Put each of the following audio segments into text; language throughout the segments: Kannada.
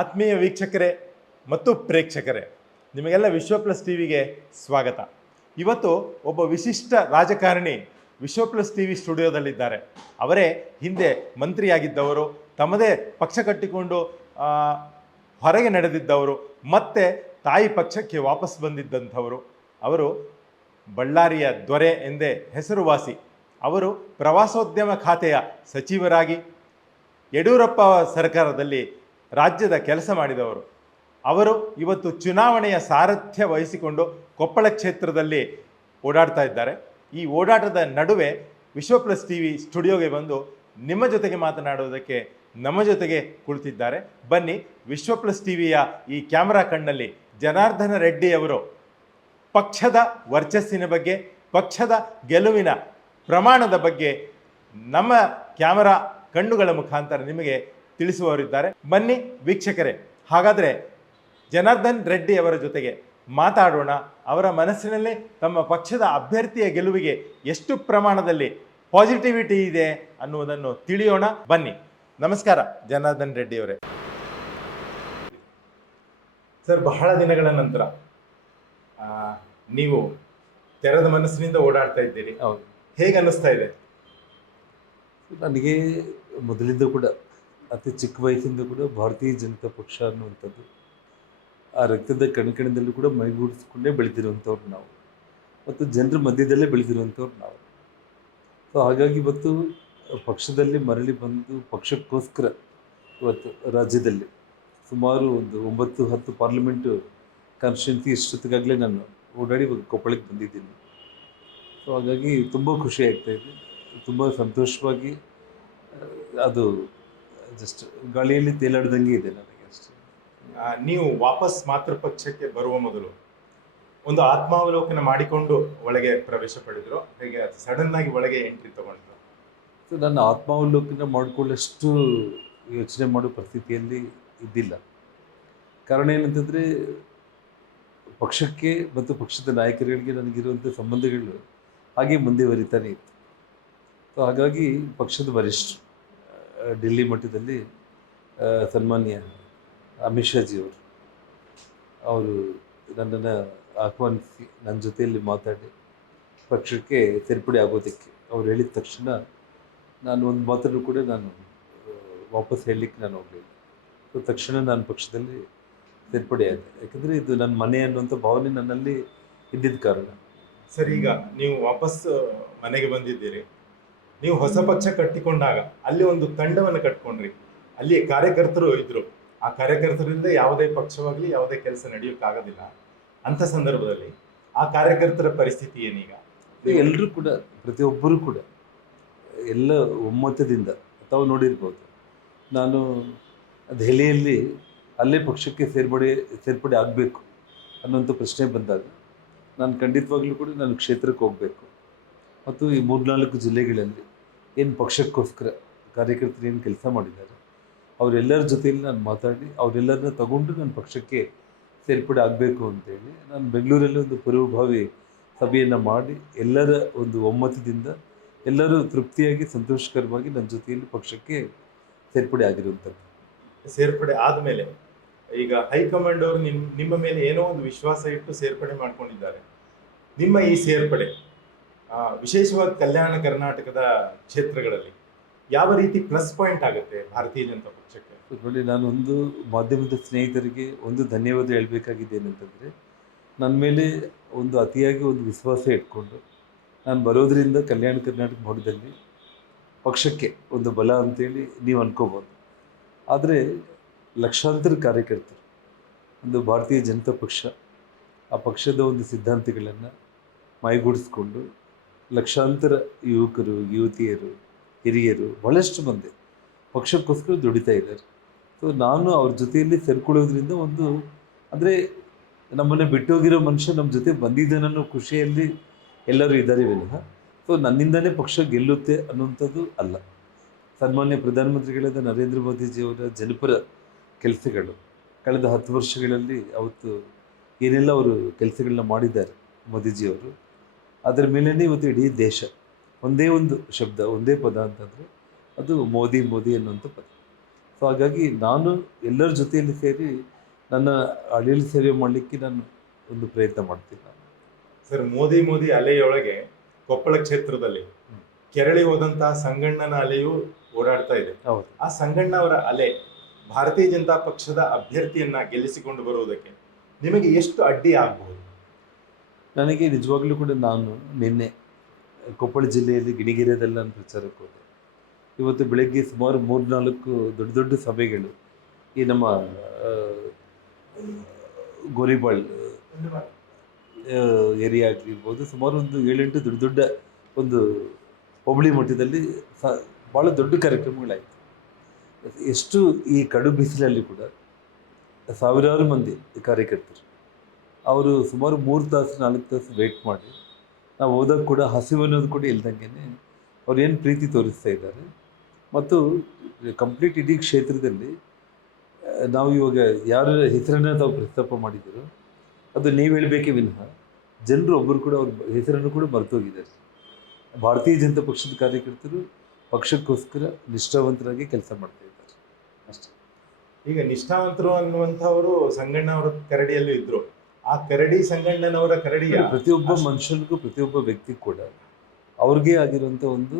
ಆತ್ಮೀಯ ವೀಕ್ಷಕರೇ ಮತ್ತು ಪ್ರೇಕ್ಷಕರೇ, ನಿಮಗೆಲ್ಲ ವಿಶ್ವ ಪ್ಲಸ್ ಟಿವಿಗೆ ಸ್ವಾಗತ. ಇವತ್ತು ಒಬ್ಬ ವಿಶಿಷ್ಟ ರಾಜಕಾರಣಿ ವಿಶ್ವ ಪ್ಲಸ್ ಟಿವಿ ಸ್ಟುಡಿಯೋದಲ್ಲಿದ್ದಾರೆ. ಅವರೇ ಹಿಂದೆ ಮಂತ್ರಿಯಾಗಿದ್ದವರು, ತಮ್ಮದೇ ಪಕ್ಷ ಕಟ್ಟಿಕೊಂಡು ಹೊರಗೆ ನಡೆದಿದ್ದವರು, ಮತ್ತೆ ತಾಯಿ ಪಕ್ಷಕ್ಕೆ ವಾಪಸ್ ಬಂದಿದ್ದಂಥವರು. ಅವರು ಬಳ್ಳಾರಿಯ ದೊರೆ ಎಂದೇ ಹೆಸರುವಾಸಿ. ಅವರು ಪ್ರವಾಸೋದ್ಯಮ ಖಾತೆಯ ಸಚಿವರಾಗಿ ಯಡಿಯೂರಪ್ಪ ಸರ್ಕಾರದಲ್ಲಿ ರಾಜ್ಯದ ಕೆಲಸ ಮಾಡಿದವರು. ಅವರು ಇವತ್ತು ಚುನಾವಣೆಯ ಸಾರಥ್ಯ ವಹಿಸಿಕೊಂಡು ಕೊಪ್ಪಳ ಕ್ಷೇತ್ರದಲ್ಲಿ ಓಡಾಡ್ತಾ ಇದ್ದಾರೆ. ಈ ಓಡಾಟದ ನಡುವೆ ವಿಶ್ವ ಪ್ಲಸ್ ಟಿವಿ ಸ್ಟುಡಿಯೋಗೆ ಬಂದು ನಿಮ್ಮ ಜೊತೆಗೆ ಮಾತನಾಡುವುದಕ್ಕೆ ನಮ್ಮ ಜೊತೆಗೆ ಕುಳಿತಿದ್ದಾರೆ. ಬನ್ನಿ, ವಿಶ್ವ ಪ್ಲಸ್ ಟಿವಿಯ ಈ ಕ್ಯಾಮ್ರಾ ಕಣ್ಣಲ್ಲಿ ಜನಾರ್ದನ ರೆಡ್ಡಿ ಅವರು ಪಕ್ಷದ ವರ್ಚಸ್ಸಿನ ಬಗ್ಗೆ, ಪಕ್ಷದ ಗೆಲುವಿನ ಪ್ರಮಾಣದ ಬಗ್ಗೆ ನಮ್ಮ ಕ್ಯಾಮರಾ ಕಣ್ಣುಗಳ ಮುಖಾಂತರ ನಿಮಗೆ ತಿಳಿಸುವವರಿದ್ದಾರೆ. ಬನ್ನಿ ವೀಕ್ಷಕರೇ, ಹಾಗಾದರೆ ಜನಾರ್ದನ್ ರೆಡ್ಡಿ ಅವರ ಜೊತೆಗೆ ಮಾತಾಡೋಣ. ಅವರ ಮನಸ್ಸಿನಲ್ಲಿ ತಮ್ಮ ಪಕ್ಷದ ಅಭ್ಯರ್ಥಿಯ ಗೆಲುವಿಗೆ ಎಷ್ಟು ಪ್ರಮಾಣದಲ್ಲಿ ಪಾಸಿಟಿವಿಟಿ ಇದೆ ಅನ್ನುವುದನ್ನು ತಿಳಿಯೋಣ. ಬನ್ನಿ. ನಮಸ್ಕಾರ ಜನಾರ್ದನ್ ರೆಡ್ಡಿ ಅವರೇ. ಸರ್, ಬಹಳ ದಿನಗಳ ನಂತರ ನೀವು ತೆರೆದ ಮನಸ್ಸಿನಿಂದ ಓಡಾಡ್ತಾ ಇದ್ದೀರಿ. ಹೌದು. ಹೇಗೆ ಅನ್ನಿಸ್ತಾ ಇದೆ? ನನಗೆ ಮೊದಲಿಂದ ಕೂಡ ಅತಿ ಚಿಕ್ಕ ವಯಸ್ಸಿಂದ ಕೂಡ ಭಾರತೀಯ ಜನತಾ ಪಕ್ಷ ಅನ್ನುವಂಥದ್ದು ಆ ರಕ್ತದ ಕಣಕಣದಲ್ಲೂ ಕೂಡ ಮೈಗೂಡಿಸ್ಕೊಂಡೇ ಬೆಳೆದಿರುವಂಥವ್ರು ನಾವು, ಮತ್ತು ಜನರ ಮಧ್ಯದಲ್ಲೇ ಬೆಳೆದಿರುವಂಥವ್ರು ನಾವು. ಸೊ ಹಾಗಾಗಿ ಇವತ್ತು ಪಕ್ಷದಲ್ಲಿ ಮರಳಿ ಬಂದು ಪಕ್ಷಕ್ಕೋಸ್ಕರ ಇವತ್ತು ರಾಜ್ಯದಲ್ಲಿ ಸುಮಾರು ಒಂದು 9-10 ಪಾರ್ಲಿಮೆಂಟು ಕಾನ್ಸ್ಟಿಟ್ಯೂನ್ಸಿ ಇಷ್ಟೊತ್ತಿಗಾಗಲೇ ನಾನು ಓಡಾಡಿ ಕೊಪ್ಪಳಕ್ಕೆ ಬಂದಿದ್ದೀನಿ. ಸೊ ಹಾಗಾಗಿ ತುಂಬ ಖುಷಿ ಆಗ್ತಾಯಿದೆ, ತುಂಬ ಸಂತೋಷವಾಗಿ ಅದು ಜಸ್ಟ್ ಗಾಳಿಯಲ್ಲಿ ತೇಲಾಡ್ದಂಗೆ ಇದೆ ನನಗೆ ಅಷ್ಟೇ. ನೀವು ವಾಪಸ್ ಮಾತೃ ಪಕ್ಷಕ್ಕೆ ಬರುವ ಮೊದಲು ಒಂದು ಆತ್ಮಾವಲೋಕನ ಮಾಡಿಕೊಂಡು ಒಳಗೆ ಪ್ರವೇಶ ಪಡೆದ್ರು, ಹೇಗೆ ಸಡನ್ ಆಗಿ ಒಳಗೆ ಎಂಟ್ರಿ ತಗೊಂಡ್ರು? ಸೊ ನನ್ನ ಆತ್ಮಾವಲೋಕನ ಮಾಡಿಕೊಳ್ಳಷ್ಟು ಯೋಚನೆ ಮಾಡೋ ಪರಿಸ್ಥಿತಿಯಲ್ಲಿ ಇದ್ದಿಲ್ಲ. ಕಾರಣ ಏನಂತಂದರೆ ಪಕ್ಷಕ್ಕೆ ಮತ್ತು ಪಕ್ಷದ ನಾಯಕರುಗಳಿಗೆ ನನಗಿರುವಂಥ ಸಂಬಂಧಗಳು ಹಾಗೆ ಮುಂದುವರಿತಾನೆ ಇತ್ತು. ಸೊ ಹಾಗಾಗಿ ಪಕ್ಷದ ವರಿಷ್ಠರು ಡೆಲ್ಲಿ ಮಟ್ಟದಲ್ಲಿ ಸನ್ಮಾನ್ಯ ಅಮಿತ್ ಶಾಜಿಯವರು ಅವರು ನನ್ನನ್ನು ಆಹ್ವಾನಿಸಿ ನನ್ನ ಜೊತೆಯಲ್ಲಿ ಮಾತಾಡಿ ಪಕ್ಷಕ್ಕೆ ಸೇರ್ಪಡೆ ಆಗೋದಕ್ಕೆ ಅವ್ರು ಹೇಳಿದ ತಕ್ಷಣ ನಾನು ಒಂದು ಮಾತನ್ನು ಕೂಡ ನಾನು ವಾಪಸ್ ಹೇಳಲಿಕ್ಕೆ ನಾನು ಹೋಗಲಿಲ್ಲ. ಸೊ ತಕ್ಷಣ ನಾನು ಪಕ್ಷದಲ್ಲಿ ಸೇರ್ಪಡೆ ಆದೆ, ಯಾಕಂದರೆ ಇದು ನನ್ನ ಮನೆ ಅನ್ನುವಂಥ ಭಾವನೆ ನನ್ನಲ್ಲಿ ಇದ್ದಿದ್ದ ಕಾರಣ. ಸರ್, ಈಗ ನೀವು ವಾಪಸ್ ಮನೆಗೆ ಬಂದಿದ್ದೀರಿ. ನೀವು ಹೊಸ ಪಕ್ಷ ಕಟ್ಟಿಕೊಂಡಾಗ ಅಲ್ಲಿ ಒಂದು ತಂಡವನ್ನು ಕಟ್ಕೊಂಡ್ರಿ, ಅಲ್ಲಿ ಕಾರ್ಯಕರ್ತರು ಇದ್ರು. ಆ ಕಾರ್ಯಕರ್ತರಿಂದ ಯಾವುದೇ ಪಕ್ಷವಾಗಲಿ ಯಾವುದೇ ಕೆಲಸ ನಡೆಯೋಕ್ಕಾಗೋದಿಲ್ಲ. ಅಂಥ ಸಂದರ್ಭದಲ್ಲಿ ಆ ಕಾರ್ಯಕರ್ತರ ಪರಿಸ್ಥಿತಿ ಏನೀಗ? ಎಲ್ಲರೂ ಕೂಡ, ಪ್ರತಿಯೊಬ್ಬರೂ ಕೂಡ ಎಲ್ಲ ಒಮ್ಮತದಿಂದ ತಾವು ನೋಡಿರ್ಬೋದು. ನಾನು ದೆಹಲಿಯಲ್ಲಿ ಅಲ್ಲೇ ಪಕ್ಷಕ್ಕೆ ಸೇರ್ಪಡೆ ಆಗಬೇಕು ಅನ್ನೋಂಥ ಪ್ರಶ್ನೆ ಬಂದಾಗ ನಾನು ಖಂಡಿತವಾಗ್ಲೂ ಕೂಡ ನಾನು ಕ್ಷೇತ್ರಕ್ಕೆ ಹೋಗಬೇಕು, ಮತ್ತು ಈ 3-4 ಜಿಲ್ಲೆಗಳಲ್ಲಿ ಏನು ಪಕ್ಷಕ್ಕೋಸ್ಕರ ಕಾರ್ಯಕರ್ತರು ಏನು ಕೆಲಸ ಮಾಡಿದ್ದಾರೆ ಅವರೆಲ್ಲರ ಜೊತೆಯಲ್ಲಿ ನಾನು ಮಾತಾಡಿ ಅವರೆಲ್ಲರನ್ನ ತಗೊಂಡು ನಾನು ಪಕ್ಷಕ್ಕೆ ಸೇರ್ಪಡೆ ಆಗಬೇಕು ಅಂತೇಳಿ ನಾನು ಬೆಂಗಳೂರಲ್ಲಿ ಒಂದು ಪೂರ್ವಭಾವಿ ಸಭೆಯನ್ನು ಮಾಡಿ ಎಲ್ಲರ ಒಂದು ಒಮ್ಮತದಿಂದ ಎಲ್ಲರೂ ತೃಪ್ತಿಯಾಗಿ ಸಂತೋಷಕರವಾಗಿ ನನ್ನ ಜೊತೆಯಲ್ಲಿ ಪಕ್ಷಕ್ಕೆ ಸೇರ್ಪಡೆ ಆಗಿರುವಂಥದ್ದು. ಸೇರ್ಪಡೆ ಆದಮೇಲೆ ಈಗ ಹೈಕಮಾಂಡ್ ಅವರು ನಿಮ್ಮ ಮೇಲೆ ಏನೋ ಒಂದು ವಿಶ್ವಾಸ ಇಟ್ಟು ಸೇರ್ಪಡೆ ಮಾಡ್ಕೊಂಡಿದ್ದಾರೆ. ನಿಮ್ಮ ಈ ಸೇರ್ಪಡೆ ವಿಶೇಷವಾಗಿ ಕಲ್ಯಾಣ ಕರ್ನಾಟಕದ ಕ್ಷೇತ್ರಗಳಲ್ಲಿ ಯಾವ ರೀತಿ ಪ್ಲಸ್ ಪಾಯಿಂಟ್ ಆಗುತ್ತೆ ಭಾರತೀಯ ಜನತಾ ಪಕ್ಷಕ್ಕೆ? ನೋಡಿ, ನಾನು ಒಂದು ಮಾಧ್ಯಮದ ಸ್ನೇಹಿತರಿಗೆ ಒಂದು ಧನ್ಯವಾದ ಹೇಳಬೇಕಾಗಿದೆ ಏನಂತಂದರೆ, ನನ್ನ ಮೇಲೆ ಒಂದು ಅತಿಯಾಗಿ ಒಂದು ವಿಶ್ವಾಸ ಇಟ್ಕೊಂಡು ನಾನು ಬರೋದರಿಂದ ಕಲ್ಯಾಣ ಕರ್ನಾಟಕ ಭಾಗದಲ್ಲಿ ಪಕ್ಷಕ್ಕೆ ಒಂದು ಬಲ ಅಂತೇಳಿ ನೀವು ಅನ್ಕೋಬೋದು. ಆದರೆ ಲಕ್ಷಾಂತರ ಕಾರ್ಯಕರ್ತರು ಒಂದು ಭಾರತೀಯ ಜನತಾ ಪಕ್ಷ ಆ ಪಕ್ಷದ ಒಂದು ಸಿದ್ಧಾಂತಗಳನ್ನು ಮೈಗೂಡಿಸ್ಕೊಂಡು ಲಕ್ಷಾಂತರ ಯುವಕರು, ಯುವತಿಯರು, ಹಿರಿಯರು, ಬಹಳಷ್ಟು ಮಂದಿ ಪಕ್ಷಕ್ಕೋಸ್ಕರ ದುಡಿತಾ ಇದ್ದಾರೆ. ಸೊ ನಾನು ಅವ್ರ ಜೊತೆಯಲ್ಲಿ ಸೇರ್ಕೊಳ್ಳೋದ್ರಿಂದ ಒಂದು ಅಂದರೆ ನಮ್ಮನ್ನು ಬಿಟ್ಟೋಗಿರೋ ಮನುಷ್ಯ ನಮ್ಮ ಜೊತೆ ಬಂದಿದ್ದಾನನ್ನೋ ಖುಷಿಯಲ್ಲಿ ಎಲ್ಲರೂ ಇದ್ದಾರೆ ವಿನಃ ಸೊ ನನ್ನಿಂದಲೇ ಪಕ್ಷ ಗೆಲ್ಲುತ್ತೆ ಅನ್ನುವಂಥದ್ದು ಅಲ್ಲ. ಸನ್ಮಾನ್ಯ ಪ್ರಧಾನಮಂತ್ರಿಗಳಾದ ನರೇಂದ್ರ ಮೋದಿಜಿಯವರ ಜನಪರ ಕೆಲಸಗಳು ಕಳೆದ 10 ವರ್ಷಗಳಲ್ಲಿ ಅವತ್ತು ಏನೆಲ್ಲ ಅವರು ಕೆಲಸಗಳನ್ನ ಮಾಡಿದ್ದಾರೆ ಮೋದಿಜಿಯವರು, ಅದರ ಮೇಲೇ ಇವತ್ತು ಇಡೀ ದೇಶ ಒಂದೇ ಒಂದು ಶಬ್ದ, ಒಂದೇ ಪದ ಅಂತಂದರೆ ಅದು ಮೋದಿ ಅನ್ನುವಂಥ ಪದ. ಸೊ ಹಾಗಾಗಿ ನಾನು ಎಲ್ಲರ ಜೊತೆಯಲ್ಲಿ ಸೇರಿ ನನ್ನ ಹಳ್ಳಿಯಲ್ಲಿ ಸೇವೆ ಮಾಡಲಿಕ್ಕೆ ನಾನು ಒಂದು ಪ್ರಯತ್ನ ಮಾಡ್ತೀನಿ ನಾನು. ಸರ್, ಮೋದಿ ಮೋದಿ ಅಲೆಯೊಳಗೆ ಕೊಪ್ಪಳ ಕ್ಷೇತ್ರದಲ್ಲಿ ಕೆರಳಿ ಹೋದಂತಹ ಸಂಗಣ್ಣನ ಅಲೆಯು ಓಡಾಡ್ತಾ ಇದೆ. ಹೌದು. ಆ ಸಂಗಣ್ಣ ಅವರ ಅಲೆ ಭಾರತೀಯ ಜನತಾ ಪಕ್ಷದ ಅಭ್ಯರ್ಥಿಯನ್ನ ಗೆಲ್ಲಿಸಿಕೊಂಡು ಬರುವುದಕ್ಕೆ ನಿಮಗೆ ಎಷ್ಟು ಅಡ್ಡಿ ಆಗಬಹುದು? ನನಗೆ ನಿಜವಾಗ್ಲೂ ಕೂಡ ನಾನು ನಿನ್ನೆ ಕೊಪ್ಪಳ ಜಿಲ್ಲೆಯಲ್ಲಿ ಗಿಣಿಗೆರೆಯಲ್ಲಿ ನಾನು ಪ್ರಚಾರಕ್ಕೆ ಹೋದೆ. ಇವತ್ತು ಬೆಳಗ್ಗೆ ಸುಮಾರು 3-4 ದೊಡ್ಡ ದೊಡ್ಡ ಸಭೆಗಳು ಈ ನಮ್ಮ ಗೋರಿಬಾಳ್ ಏರಿಯಾ ಆಗಿರ್ಬೋದು, ಸುಮಾರು ಒಂದು 7-8 ದೊಡ್ಡ ದೊಡ್ಡ ಒಂದು ಹೋಬಳಿ ಮಟ್ಟದಲ್ಲಿ ಭಾಳ ದೊಡ್ಡ ಕಾರ್ಯಕ್ರಮಗಳಾಯಿತು. ಎಷ್ಟು ಈ ಕಡು ಬಿಸಿಲಲ್ಲಿ ಕೂಡ ಸಾವಿರಾರು ಮಂದಿ ಕಾರ್ಯಕರ್ತರು ಅವರು ಸುಮಾರು 3 ತಾಸು 4 ತಾಸು ವೆಯ್ಟ್ ಮಾಡಿ ನಾವು ಹೋದಾಗ ಕೂಡ ಹಸಿವು ಅನ್ನೋದು ಕೂಡ ಇಲ್ದಂಗೆ ಅವ್ರು ಏನು ಪ್ರೀತಿ ತೋರಿಸ್ತಾ ಇದ್ದಾರೆ. ಮತ್ತು ಕಂಪ್ಲೀಟ್ ಇಡೀ ಕ್ಷೇತ್ರದಲ್ಲಿ ನಾವು ಇವಾಗ ಯಾರ ಹೆಸರನ್ನು ತಾವು ಪ್ರಸ್ತಾಪ ಮಾಡಿದ್ದೀರೋ ಅದು ನೀವು ಹೇಳಬೇಕೇ ವಿನಃ ಜನರು ಒಬ್ಬರು ಕೂಡ ಅವ್ರ ಹೆಸರನ್ನು ಕೂಡ ಮರೆತೋಗಿದ್ದಾರೆ. ಭಾರತೀಯ ಜನತಾ ಪಕ್ಷದ ಕಾರ್ಯಕರ್ತರು ಪಕ್ಷಕ್ಕೋಸ್ಕರ ನಿಷ್ಠಾವಂತರಾಗಿ ಕೆಲಸ ಮಾಡ್ತಾ ಇದ್ದಾರೆ ಅಷ್ಟೇ. ಈಗ ನಿಷ್ಠಾವಂತರು ಅನ್ನುವಂಥವರು ಸಂಗಣ್ಣ ಅವರ ಕರಡಿಯಲ್ಲೂ ಇದ್ರು. ಆ ಕರಡಿ ಸಂಗಣ್ಣನವರ ಕರಡಿಯ ಪ್ರತಿಯೊಬ್ಬ ಮನುಷ್ಯನಿಗೂ ಪ್ರತಿಯೊಬ್ಬ ವ್ಯಕ್ತಿ ಕೂಡ ಅವ್ರಿಗೆ ಆಗಿರುವಂಥ ಒಂದು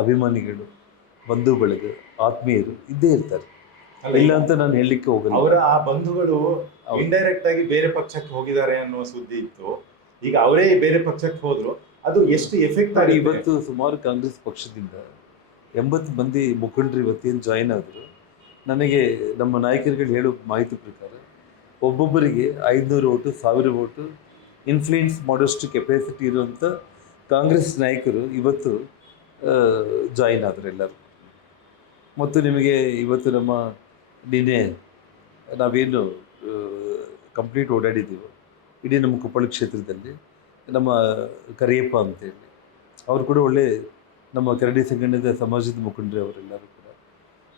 ಅಭಿಮಾನಿಗಳು, ಬಂಧು ಬಳಗ, ಆತ್ಮೀಯರು ಇದ್ದೇ ಇರ್ತಾರೆ. ಇಲ್ಲ ಅಂತ ನಾನು ಹೇಳಲಿಕ್ಕೆ ಹೋಗಲ್ಲ. ಅವರ ಆ ಬಂಧುಗಳು ಇಂಡೈರೆಕ್ಟ್ ಆಗಿ ಬೇರೆ ಪಕ್ಷಕ್ಕೆ ಹೋಗಿದ್ದಾರೆ ಅನ್ನುವ ಸುದ್ದಿ ಇತ್ತು. ಈಗ ಅವರೇ ಬೇರೆ ಪಕ್ಷಕ್ಕೆ ಹೋದ್ರು, ಅದು ಎಷ್ಟು ಎಫೆಕ್ಟ್ ಆಗಿ? ಇವತ್ತು ಸುಮಾರು ಕಾಂಗ್ರೆಸ್ ಪಕ್ಷದಿಂದ 80 ಮಂದಿ ಮುಖಂಡರು ಇವತ್ತೇನು ಜಾಯಿನ್ ಆದರು. ನನಗೆ ನಮ್ಮ ನಾಯಕರುಗಳು ಹೇಳೋ ಮಾಹಿತಿ ಪ್ರಕಾರ ಒಬ್ಬೊಬ್ಬರಿಗೆ 500 ಓಟು 1000 ಓಟು ಇನ್ಫ್ಲೂಯೆನ್ಸ್ ಮಾಡೋಷ್ಟು ಕೆಪಾಸಿಟಿ ಇರುವಂಥ ಕಾಂಗ್ರೆಸ್ ನಾಯಕರು ಇವತ್ತು ಜಾಯಿನ್ ಆದರು ಎಲ್ಲರೂ. ಮತ್ತು ನಿಮಗೆ ಇವತ್ತು ನಮ್ಮ ನಿನ್ನೆ ನಾವೇನು ಕಂಪ್ಲೀಟ್ ಓಡಾಡಿದ್ದೀವೋ ಇಡೀ ನಮ್ಮ ಕೊಪ್ಪಳ ಕ್ಷೇತ್ರದಲ್ಲಿ ನಮ್ಮ ಕರಿಯಪ್ಪ ಅಂತೇಳಿ ಅವರು ಕೂಡ ಒಳ್ಳೆ ನಮ್ಮ ಕರಡಿ ಸಂಘಟನೆಯ ಸಮಾಜದ ಮುಖಂಡರು ಅವರೆಲ್ಲರೂ ಕೂಡ.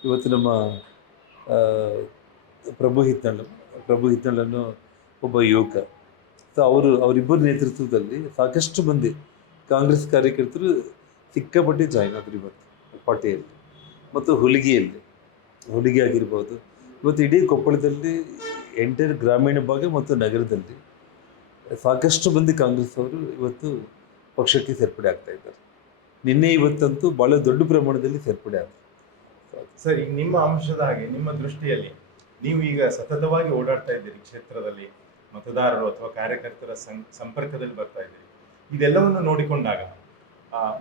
ಇವತ್ತು ನಮ್ಮ ಪ್ರಭು ಹಿತ್ನಳನ್ನು ಒಬ್ಬ ಯುವಕ. ಸೊ ಅವರಿಬ್ಬರ ನೇತೃತ್ವದಲ್ಲಿ ಸಾಕಷ್ಟು ಮಂದಿ ಕಾಂಗ್ರೆಸ್ ಕಾರ್ಯಕರ್ತರು ಸಿಕ್ಕಾಪಟ್ಟೆ ಜಾಯಿನ್ ಆದರು ಇವತ್ತು ಪಾರ್ಟಿಯಲ್ಲಿ. ಮತ್ತು ಹುಲಿಗೆ ಆಗಿರ್ಬೋದು. ಇವತ್ತು ಇಡೀ ಕೊಪ್ಪಳದಲ್ಲಿ ಎಂಟೈರ್ ಗ್ರಾಮೀಣ ಭಾಗ ಮತ್ತು ನಗರದಲ್ಲಿ ಸಾಕಷ್ಟು ಮಂದಿ ಕಾಂಗ್ರೆಸ್ ಅವರು ಇವತ್ತು ಪಕ್ಷಕ್ಕೆ ಸೇರ್ಪಡೆ ಆಗ್ತಾ ಇದ್ದಾರೆ. ನಿನ್ನೆ ಇವತ್ತಂತೂ ಭಾಳ ದೊಡ್ಡ ಪ್ರಮಾಣದಲ್ಲಿ ಸೇರ್ಪಡೆ ಆಗ್ತದೆ. ಸರ್, ಈಗ ನಿಮ್ಮ ಅಂಶದ ಹಾಗೆ ನಿಮ್ಮ ದೃಷ್ಟಿಯಲ್ಲಿ ನೀವು ಈಗ ಸತತವಾಗಿ ಓಡಾಡ್ತಾ ಇದ್ದೀರಿ ಕ್ಷೇತ್ರದಲ್ಲಿ, ಮತದಾರರು ಅಥವಾ ಕಾರ್ಯಕರ್ತರ ಸಂಪರ್ಕದಲ್ಲಿ ಬರ್ತಾ ಇದ್ದೀರಿ. ಇದೆಲ್ಲವನ್ನು ನೋಡಿಕೊಂಡಾಗ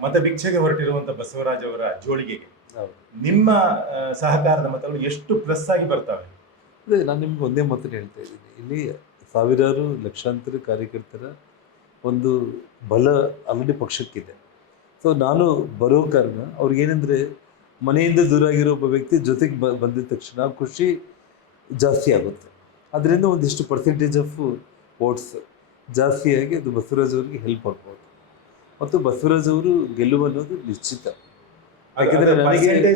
ಮತ ಭಿಕ್ಷೆಗೆ ಹೊರಟಿರುವಂಥ ಬಸವರಾಜ್ ಅವರ ಜೋಳಿಗೆಗೆ ನಿಮ್ಮ ಸಹಕಾರದ ಮತಗಳು ಎಷ್ಟು ಪ್ಲಸ್ ಆಗಿ ಬರ್ತವೆ? ಅದೇ ನಾನು ನಿಮ್ಗೆ ಒಂದೇ ಮಾತನ್ನು ಹೇಳ್ತಾ ಇದ್ದೀನಿ. ಇಲ್ಲಿ ಸಾವಿರಾರು ಲಕ್ಷಾಂತರ ಕಾರ್ಯಕರ್ತರ ಒಂದು ಬಲ ಆಲ್ರೆಡಿ ಪಕ್ಷಕ್ಕಿದೆ. ಸೊ ನಾನು ಬರೋ ಕಾರಣ ಅವ್ರಿಗೇನೆಂದರೆ ಮನೆಯಿಂದ ದೂರ ಆಗಿರೋ ಒಬ್ಬ ವ್ಯಕ್ತಿ ಜೊತೆಗೆ ಬಂದಿದ ತಕ್ಷಣ ಖುಷಿ ಜಾಸ್ತಿ ಆಗುತ್ತೆ. ಅದರಿಂದ ಒಂದಿಷ್ಟು ಪರ್ಸೆಂಟೇಜ್ ಆಫ್ ವೋಟ್ಸ್ ಜಾಸ್ತಿಯಾಗಿ ಅದು ಬಸವರಾಜ್ ಅವರಿಗೆ ಹೆಲ್ಪ್ ಆಗ್ಬೋದು. ಮತ್ತು ಬಸವರಾಜ್ ಅವರು ಗೆಲ್ಲುವನ್ನೋದು ನಿಶ್ಚಿತ. ಯಾಕೆಂದರೆ ನನಗೆ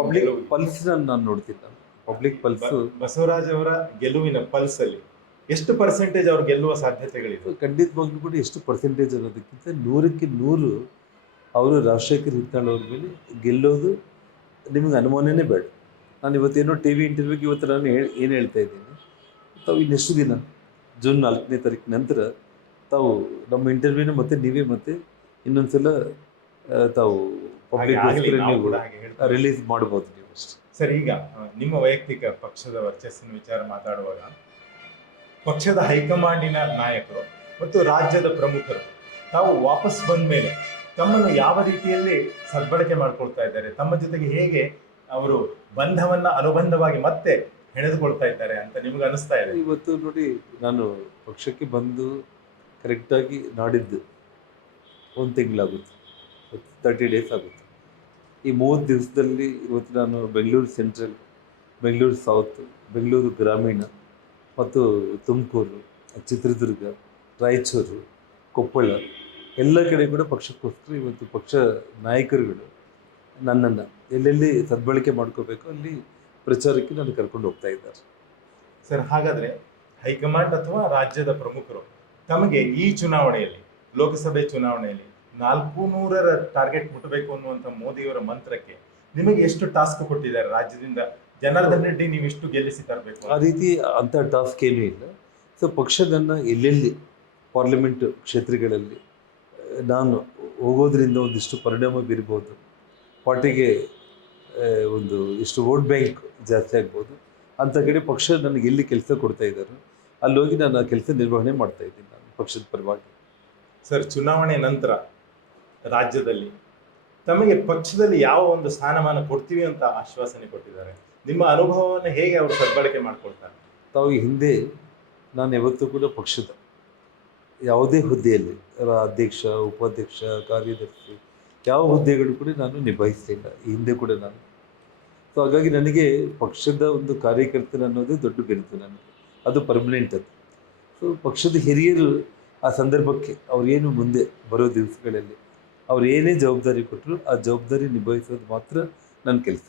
ಪಬ್ಲಿಕ್ ಪಲ್ಸ್ ನಾನು ನೋಡ್ತೀನಿ. ನಾನು ಪಬ್ಲಿಕ್ ಪಲ್ಸು ಬಸವರಾಜ್ ಅವರ ಗೆಲುವಿನ ಪಲ್ಸ್ ಅಲ್ಲಿ ಎಷ್ಟು ಪರ್ಸೆಂಟೇಜ್ ಅವ್ರು ಗೆಲ್ಲುವ ಸಾಧ್ಯತೆಗಳಿವೆ? ಖಂಡಿತವಾಗ್ಲೂ ಕೂಡ ಎಷ್ಟು ಪರ್ಸೆಂಟೇಜ್ ಅನ್ನೋದಕ್ಕಿಂತ 100ಕ್ಕೆ 100 ಅವರು ರಾಜಶೇಖರ್ ಹಿತ್ನಾಳ್ ಅವ್ರ ಮೇಲೆ ಗೆಲ್ಲೋದು ನಿಮಗೆ ಅನುಮಾನನೇ ಬೇಡ. ನಾನು ಇವತ್ತೇನೋ ಟಿ ವಿ ಇಂಟರ್ವ್ಯೂಗೆ ಇವತ್ತು ನಾನು ಏನು ಹೇಳ್ತಾ ಇದ್ದೀನಿ, ತಾವು ಇನ್ನೆಷ್ಟು ದಿನ ಜೂನ್ 4ನೇ ತಾರೀಕು ನಂತರ ತಾವು ನಮ್ಮ ಇಂಟರ್ವ್ಯೂನ ಮತ್ತೆ ನೀವೇ ಮತ್ತೆ ಇನ್ನೊಂದು ಸಲ ತಾವು ಪಬ್ಲಿಕ್ಗೋಸ್ಕರ ನೀವು ರಿಲೀಸ್ ಮಾಡ್ಬೋದು ನೀವು ಅಷ್ಟೇ. ಸರ್, ಈಗ ನಿಮ್ಮ ವೈಯಕ್ತಿಕ ಪಕ್ಷದ ವರ್ಚಸ್ಸಿನ ವಿಚಾರ ಮಾತಾಡುವಾಗ ಪಕ್ಷದ ಹೈಕಮಾಂಡಿನ ನಾಯಕರು ಮತ್ತು ರಾಜ್ಯದ ಪ್ರಮುಖರು ತಾವು ವಾಪಸ್ ಬಂದ ಮೇಲೆ ತಮ್ಮನ್ನು ಯಾವ ರೀತಿಯಲ್ಲಿ ಸದ್ಬಳಕೆ ಮಾಡ್ಕೊಳ್ತಾ ಇದ್ದಾರೆ, ತಮ್ಮ ಜೊತೆಗೆ ಹೇಗೆ ಅವರು ಬಂಧವನ್ನ ಅನುಬಂಧವಾಗಿ ಮತ್ತೆ ಹೆಣೆದುಕೊಳ್ತಾ ಇದ್ದಾರೆ ಅಂತ ನಿಮ್ಗೆ ಅನಿಸ್ತಾ ಇದೆ? ಇವತ್ತು ನೋಡಿ, ನಾನು ಪಕ್ಷಕ್ಕೆ ಬಂದು ಕರೆಕ್ಟಾಗಿ ನಾಡಿದ್ದು 1 ತಿಂಗಳಾಗುತ್ತೆ, 30 ಡೇಸ್ ಆಗುತ್ತೆ. ಈ 30 ದಿವಸದಲ್ಲಿ ಇವತ್ತು ನಾನು ಬೆಂಗಳೂರು ಸೆಂಟ್ರಲ್, ಬೆಂಗಳೂರು ಸೌತ್, ಬೆಂಗಳೂರು ಗ್ರಾಮೀಣ ಮತ್ತು ತುಮಕೂರು, ಚಿತ್ರದುರ್ಗ, ರಾಯಚೂರು, ಕೊಪ್ಪಳ ಎಲ್ಲ ಕಡೆ ಕೂಡ ಪಕ್ಷಕ್ಕೋಸ್ಕರ ಇವತ್ತು ಪಕ್ಷ ನಾಯಕರುಗಳು ನನ್ನನ್ನು ಎಲ್ಲೆಲ್ಲಿ ಸದ್ಬಳಕೆ ಮಾಡ್ಕೋಬೇಕು ಅಲ್ಲಿ ಪ್ರಚಾರಕ್ಕೆ ನಾನು ಕರ್ಕೊಂಡು ಹೋಗ್ತಾ ಇದ್ದಾರೆ. ಸರ್, ಹಾಗಾದರೆ ಹೈಕಮಾಂಡ್ ಅಥವಾ ರಾಜ್ಯದ ಪ್ರಮುಖರು ತಮಗೆ ಈ ಚುನಾವಣೆಯಲ್ಲಿ, ಲೋಕಸಭೆ ಚುನಾವಣೆಯಲ್ಲಿ 400ರ ಟಾರ್ಗೆಟ್ ಮುಟ್ಟಬೇಕು ಅನ್ನುವಂಥ ಮೋದಿಯವರ ಮಂತ್ರಕ್ಕೆ ನಿಮಗೆ ಎಷ್ಟು ಟಾಸ್ಕ್ ಕೊಟ್ಟಿದ್ದಾರೆ ರಾಜ್ಯದಿಂದ ಜನಾರ್ದನ್ ರೆಡ್ಡಿ ನೀವು ಇಷ್ಟು ಗೆಲ್ಲಿಸಿ ತರಬೇಕು ಆ ರೀತಿ ಅಂಥ ಟಾಸ್ಕ್ ಏನೂ ಇಲ್ಲ. ಸೊ ಪಕ್ಷ ನನ್ನ ಎಲ್ಲೆಲ್ಲಿ ಪಾರ್ಲಿಮೆಂಟ್ ಕ್ಷೇತ್ರಗಳಲ್ಲಿ ನಾನು ಹೋಗೋದ್ರಿಂದ ಒಂದಿಷ್ಟು ಪರಿಣಾಮ ಬೀರ್ಬೋದು, ಪಾರ್ಟಿಗೆ ಒಂದು ಇಷ್ಟು ವೋಟ್ ಬ್ಯಾಂಕ್ ಜಾಸ್ತಿ ಆಗ್ಬೋದು ಅಂಥ ಕಡೆ ಪಕ್ಷ ನನಗೆ ಎಲ್ಲಿ ಕೆಲಸ ಕೊಡ್ತಾ ಇದ್ದಾರೋ ಅಲ್ಲಿ ಹೋಗಿ ನಾನು ಆ ಕೆಲಸ ನಿರ್ವಹಣೆ ಮಾಡ್ತಾ ಇದ್ದೀನಿ ನಾನು ಪಕ್ಷದ ಪರವಾಗಿ. ಸರ್, ಚುನಾವಣೆ ನಂತರ ರಾಜ್ಯದಲ್ಲಿ ತಮಗೆ ಪಕ್ಷದಲ್ಲಿ ಯಾವ ಒಂದು ಸ್ಥಾನಮಾನ ಕೊಡ್ತೀವಿ ಅಂತ ಆಶ್ವಾಸನೆ ಕೊಟ್ಟಿದ್ದಾರೆ. ನಿಮ್ಮ ಅನುಭವವನ್ನು ಹೇಗೆ ಅವರು ಸದ್ಬಳಕೆ ಮಾಡ್ಕೊಳ್ತಾರೆ? ತಾವು ಈ ಹಿಂದೆ ನಾನು ಯಾವತ್ತೂ ಕೂಡ ಪಕ್ಷದ ಯಾವುದೇ ಹುದ್ದೆಯಲ್ಲಿ ಅಧ್ಯಕ್ಷ, ಉಪಾಧ್ಯಕ್ಷ, ಕಾರ್ಯದರ್ಶಿ ಯಾವ ಹುದ್ದೆಗಳು ಕೂಡ ನಾನು ನಿಭಾಯಿಸಲಿಲ್ಲ ಈ ಹಿಂದೆ ಕೂಡ ನಾನು. ಸೊ ಹಾಗಾಗಿ ನನಗೆ ಪಕ್ಷದ ಒಂದು ಕಾರ್ಯಕರ್ತನ ಅನ್ನೋದೇ ದೊಡ್ಡ ಬಿರುದು ನನಗೆ, ಅದು ಪರ್ಮನೆಂಟ್ ಅದು. ಸೊ ಪಕ್ಷದ ಹಿರಿಯರು ಆ ಸಂದರ್ಭಕ್ಕೆ ಅವ್ರೇನು ಮುಂದೆ ಬರೋ ದಿವಸಗಳಲ್ಲಿ ಅವ್ರು ಏನೇ ಜವಾಬ್ದಾರಿ ಕೊಟ್ಟರು ಆ ಜವಾಬ್ದಾರಿ ನಿಭಾಯಿಸೋದು ಮಾತ್ರ ನನ್ನ ಕೆಲಸ.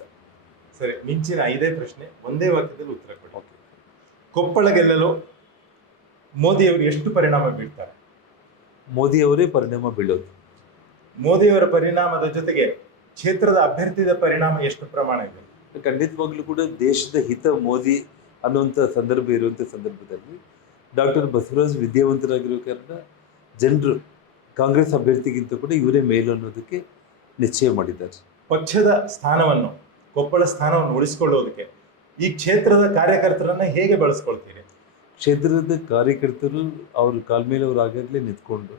ಸರಿ, ಮಿಂಚಿನ 5 ಪ್ರಶ್ನೆ ಒಂದೇ ವಾಕ್ಯದಲ್ಲಿ ಉತ್ತರ ಕೊಡಿ. ಕೊಪ್ಪಳ ಗೆಲ್ಲಲು ಮೋದಿಯವರು ಎಷ್ಟು ಪರಿಣಾಮ ಬೀಳ್ತಾರೆ? ಮೋದಿಯವರೇ ಪರಿಣಾಮ ಬೀಳೋದು. ಮೋದಿಯವರ ಪರಿಣಾಮದ ಜೊತೆಗೆ ಕ್ಷೇತ್ರದ ಅಭ್ಯರ್ಥಿಯ ಪರಿಣಾಮ ಎಷ್ಟು ಪ್ರಮಾಣ ಇದೆ? ಖಂಡಿತವಾಗ್ಲೂ ಕೂಡ ದೇಶದ ಹಿತ ಮೋದಿ ಅನ್ನುವಂಥ ಸಂದರ್ಭ ಇರುವಂಥ ಸಂದರ್ಭದಲ್ಲಿ ಡಾಕ್ಟರ್ ಬಸವರಾಜ್ ವಿದ್ಯಾವಂತರಾಗಿರೋ ಕಾರಣ ಜನರು ಕಾಂಗ್ರೆಸ್ ಅಭ್ಯರ್ಥಿಗಿಂತ ಕೂಡ ಇವರೇ ಮೇಲು ಅನ್ನೋದಕ್ಕೆ ನಿಶ್ಚಯ ಮಾಡಿದ್ದಾರೆ. ಪಕ್ಷದ ಸ್ಥಾನವನ್ನು, ಕೊಪ್ಪಳ ಸ್ಥಾನವನ್ನು ಉಳಿಸಿಕೊಳ್ಳೋದಕ್ಕೆ ಈ ಕ್ಷೇತ್ರದ ಕಾರ್ಯಕರ್ತರನ್ನ ಹೇಗೆ ಬಳಸ್ಕೊಳ್ತೀರಿ? ಕ್ಷೇತ್ರದ ಕಾರ್ಯಕರ್ತರು ಅವ್ರ ಕಾಲ ಮೇಲೆ ಅವ್ರು ಆಗಾಗಲೇ ನಿಂತ್ಕೊಂಡು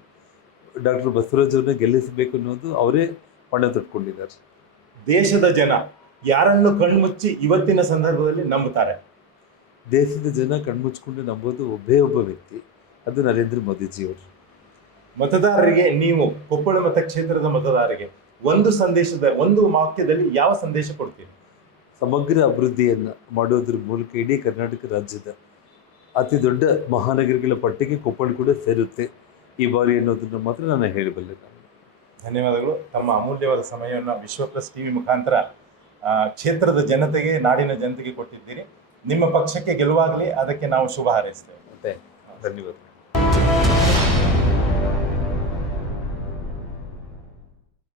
ಡಾಕ್ಟರ್ ಬಸವರಾಜ್ ಅವ್ರನ್ನ ಗೆಲ್ಲಿಸಬೇಕು ಅನ್ನೋದು ಅವರೇ ಪಣ ತೊಟ್ಕೊಂಡಿದ್ದಾರೆ. ದೇಶದ ಜನ ಯಾರನ್ನು ಕಣ್ಮುಚ್ಚಿ ಇವತ್ತಿನ ಸಂದರ್ಭದಲ್ಲಿ ನಂಬುತ್ತಾರೆ? ದೇಶದ ಜನ ಕಣ್ಮುಚ್ಕೊಂಡು ನಂಬೋದು ಒಬ್ಬೇ ಒಬ್ಬ ವ್ಯಕ್ತಿ, ಅದು ನರೇಂದ್ರ ಮೋದಿಜಿಯವರು. ಮತದಾರರಿಗೆ, ನೀವು ಕೊಪ್ಪಳ ಮತಕ್ಷೇತ್ರದ ಮತದಾರರಿಗೆ ಒಂದು ವಾಕ್ಯದಲ್ಲಿ ಯಾವ ಸಂದೇಶ ಕೊಡ್ತೀರಿ? ಸಮಗ್ರ ಅಭಿವೃದ್ಧಿಯನ್ನು ಮಾಡೋದ್ರ ಮೂಲಕ ಇಡೀ ಕರ್ನಾಟಕ ರಾಜ್ಯದ ಅತಿ ದೊಡ್ಡ ಮಹಾನಗರಗಳ ಪಟ್ಟಿಗೆ ಕೊಪ್ಪಳ ಕೂಡ ಸೇರುತ್ತೆ ಈ ಬಾರಿ ಅನ್ನೋದನ್ನು ಮಾತ್ರ ನಾನು ಹೇಳಬಲ್ಲೆ. ಧನ್ಯವಾದಗಳು. ತಮ್ಮ ಅಮೂಲ್ಯವಾದ ಸಮಯವನ್ನು ವಿಶ್ವ ಪ್ಲಸ್ ಟಿವಿ ಮುಖಾಂತರ ಕ್ಷೇತ್ರದ ಜನತೆಗೆ, ನಾಡಿನ ಜನತೆಗೆ ಕೊಟ್ಟಿದ್ದೀರಿ. ನಿಮ್ಮ ಪಕ್ಷಕ್ಕೆ ಗೆಲುವಾಗಲಿ, ಅದಕ್ಕೆ ನಾವು ಶುಭ ಹಾರೈಸ್ತೇವೆ. ಧನ್ಯವಾದ.